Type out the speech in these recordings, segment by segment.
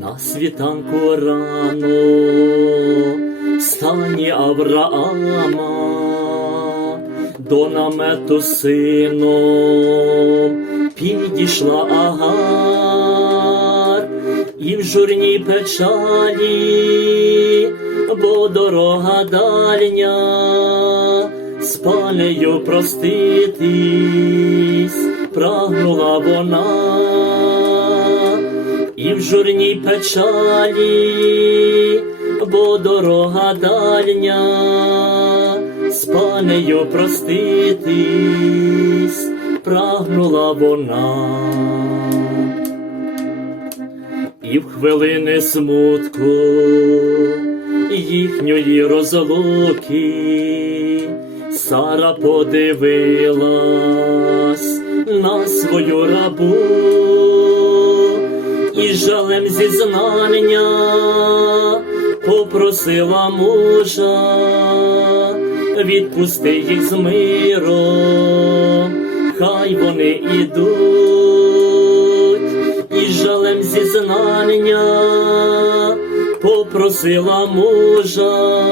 На світанку рано стані Авраама до намету сином підійшла Агар, і в журній печалі, бо дорога дальня, з панею проститись, прагнула вона і в журній печалі, бо дорога дальня, з панею проститись, прагнула вона. І в хвилини смутку їхньої розлуки. Сара подивилась на свою рабу і жалем зізнання попросила мужа відпусти їх з миром, хай вони ідуть, і жалем зізнання попросила мужа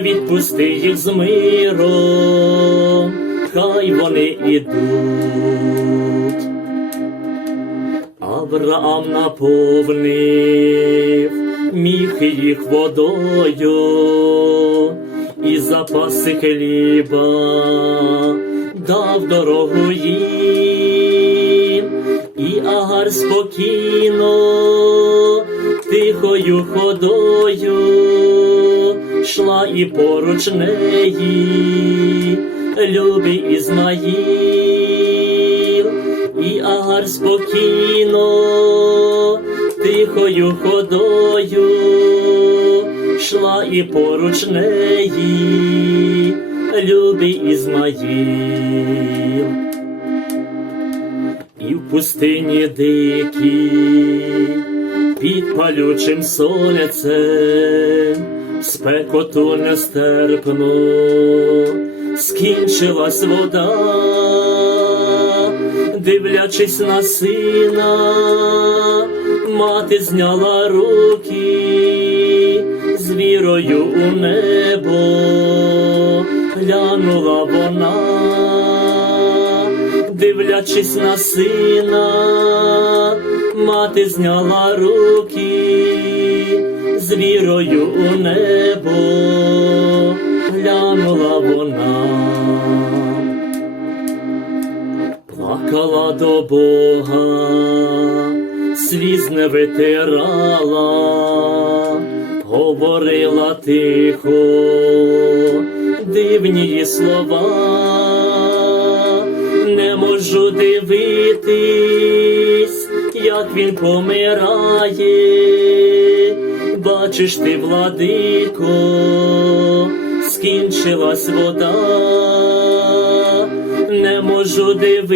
відпусти їх з миром, хай вони ідуть. Авраам наповнив міхи їх водою і запаси хліба дав дорогу їм, агар спокійно, тихою ходою шла і поруч неї, любий Ізмаїл, і агар спокійно, тихою ходою шла і поруч неї, любий Ізмаїл. Пустині дикій, під палючим сонцем, спекоту нестерпну, скінчилась вода, дивлячись на сина, мати зняла руки з вірою у небо, глянула вона дивлячись на сина, мати зняла руки з вірою у небо, глянула вона, плакала до Бога, сліз не витирала, говорила тихо, дивні слова можу дивитись, як він помирає, бачиш ти, владико, скінчилась вода, не можу дивитись,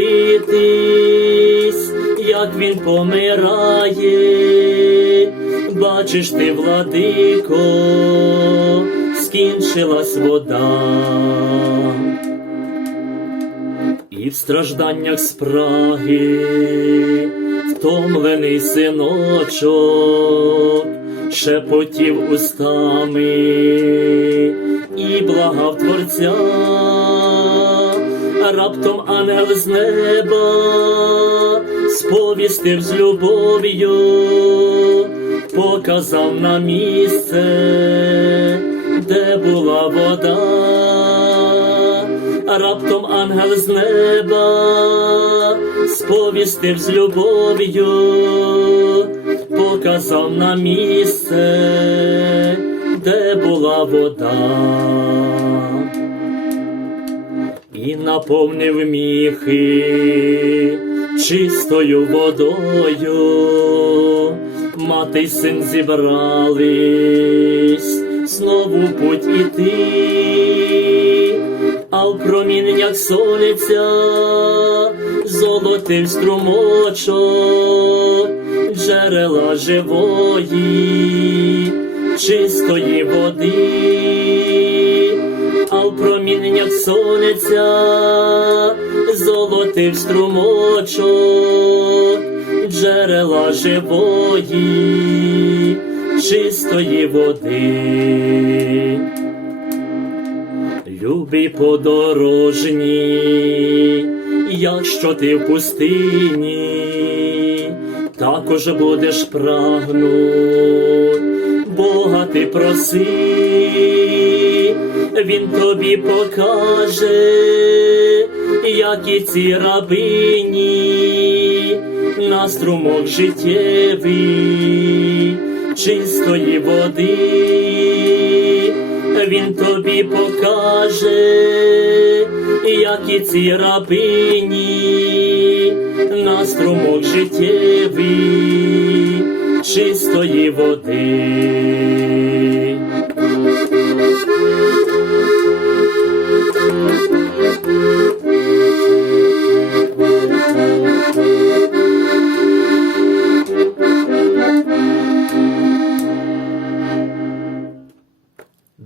як він помирає, бачиш ти, владико, скінчилась вода і в стражданнях спраги, втомлений синочок, шепотів устами і благав Творця, раптом ангел з неба сповістив з любов'ю, показав на місце, де була вода раптом ангел з неба сповістив з любов'ю, показав на місце, де була вода, і наповнив міхи чистою водою, мати й син зібрались знову путь іти а в проміннях сонця золотим струмочок. Джерела живої, чистої води, а в проміннях сонця золотив струмочок, джерела живої, чистої води. Любий подорожній, якщо ти в пустині, також будеш прагнуть, Бога ти проси, Він тобі покаже, як і ці рабині, на струмок життєвий, чистої води він тобі покаже, як і ці рабині, на струмок життєвий, чистої води.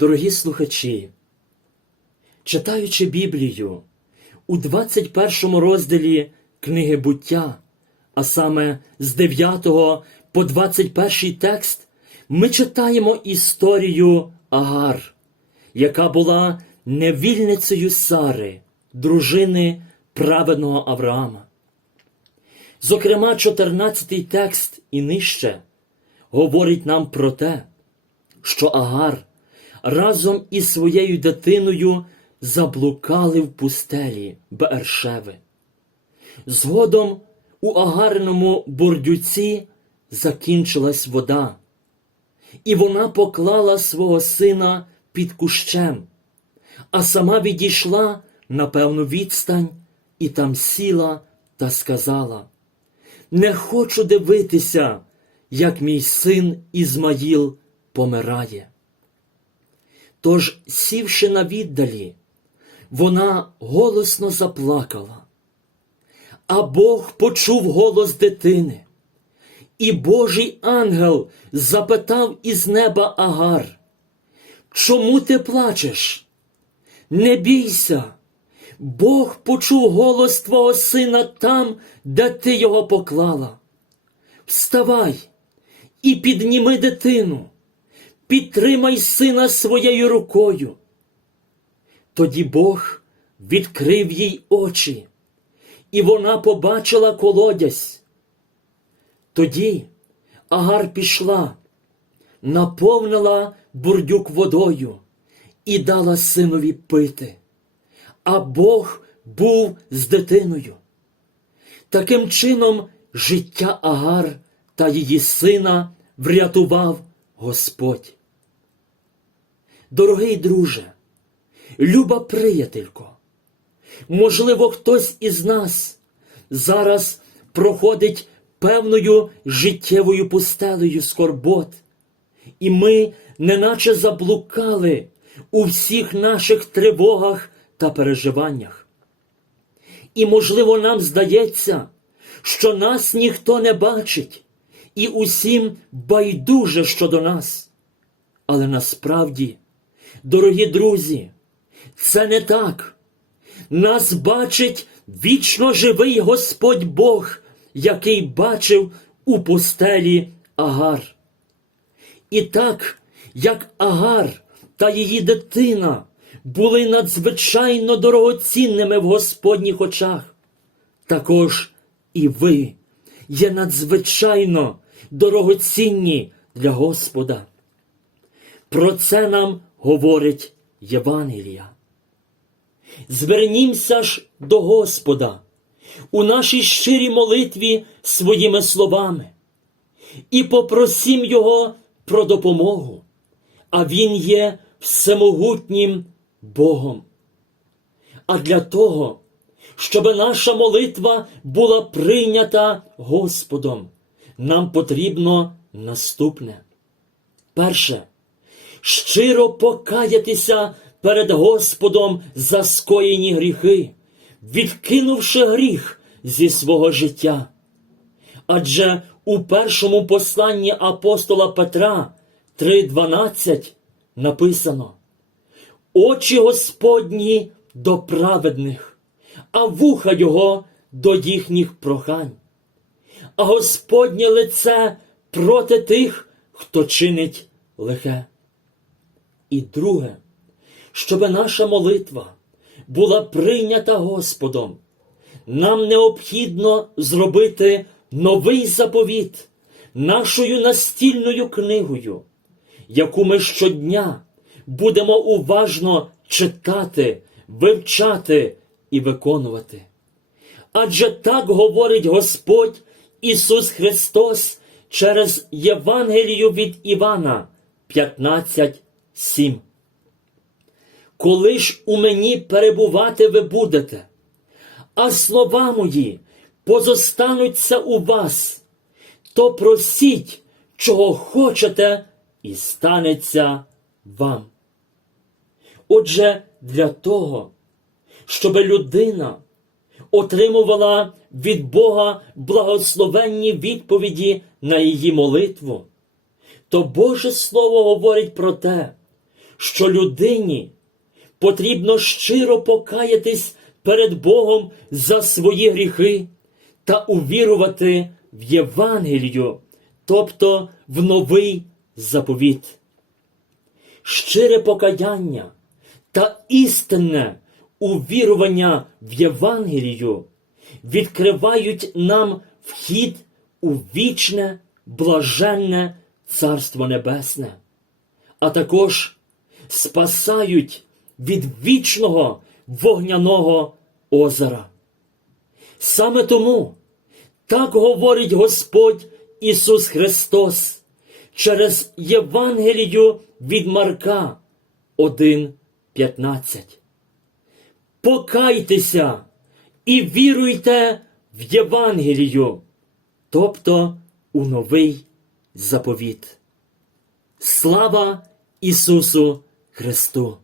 Дорогі слухачі, читаючи Біблію у 21 розділі книги буття, а саме з 9 по 21 текст, ми читаємо історію Агар, яка була невільницею Сари, дружини праведного Авраама. Зокрема, 14 текст і нижче говорить нам про те, що Агар разом із своєю дитиною заблукали в пустелі Беершеви. Згодом у агарному бурдюці закінчилась вода, і вона поклала свого сина під кущем, а сама відійшла на певну відстань і там сіла та сказала: Не хочу дивитися, як мій син Ізмаїл помирає. Тож, сівши на віддалі, вона голосно заплакала. А Бог почув голос дитини, і Божий ангел запитав із неба Агар, Чому ти плачеш? Не бійся, Бог почув голос твого сина там, де ти його поклала. Вставай і підніми дитину підтримай сина своєю рукою. Тоді Бог відкрив їй очі, і вона побачила колодязь. Тоді Агар пішла, наповнила бурдюк водою і дала синові пити, а Бог був з дитиною. Таким чином життя Агар та її сина врятував Господь. Дорогий друже, люба приятелько, можливо, хтось із нас зараз проходить певною життєвою пустелею скорбот, і ми неначе заблукали у всіх наших тривогах та переживаннях. І, можливо, нам здається, що нас ніхто не бачить, і усім байдуже щодо нас. Але насправді Дорогі друзі, це не так. Нас бачить вічно живий Господь Бог, який бачив у пустелі Агар. І так, як Агар та її дитина були надзвичайно дорогоцінними в Господніх очах, також і ви є надзвичайно дорогоцінні для Господа. Про це нам говорить Євангелія. Звернімося ж до Господа у нашій щирій молитві своїми словами і попросім Його про допомогу, а Він є всемогутнім Богом. А для того, щоб наша молитва була прийнята Господом, нам потрібно наступне. Перше щиро покаятися перед Господом за скоєні гріхи, відкинувши гріх зі свого життя. Адже у першому посланні апостола Петра 3:12 написано: Очі Господні до праведних, а вуха Його до їхніх прохань, а Господнє лице проти тих, хто чинить лихе. І друге, щоб наша молитва була прийнята Господом, нам необхідно зробити новий заповіт нашою настільною книгою, яку ми щодня будемо уважно читати, вивчати і виконувати. Адже так говорить Господь Ісус Христос через Євангелію від Івана 15.7. Коли ж у мені перебувати ви будете, а слова мої позостануться у вас, то просіть, чого хочете, і станеться вам. Отже, для того, щоб людина отримувала від Бога благословенні відповіді на її молитву, то Боже Слово говорить про те, що людині потрібно щиро покаятись перед Богом за свої гріхи та увірувати в Євангелію, тобто в новий заповіт. Щире покаяння та істинне увірування в Євангелію відкривають нам вхід у вічне, блаженне Царство Небесне, а також спасають від вічного вогняного озера. Саме тому так говорить Господь Ісус Христос через Євангелію від Марка 1.15. Покайтеся і віруйте в Євангелію, тобто у новий заповіт. Слава Ісусу Христу!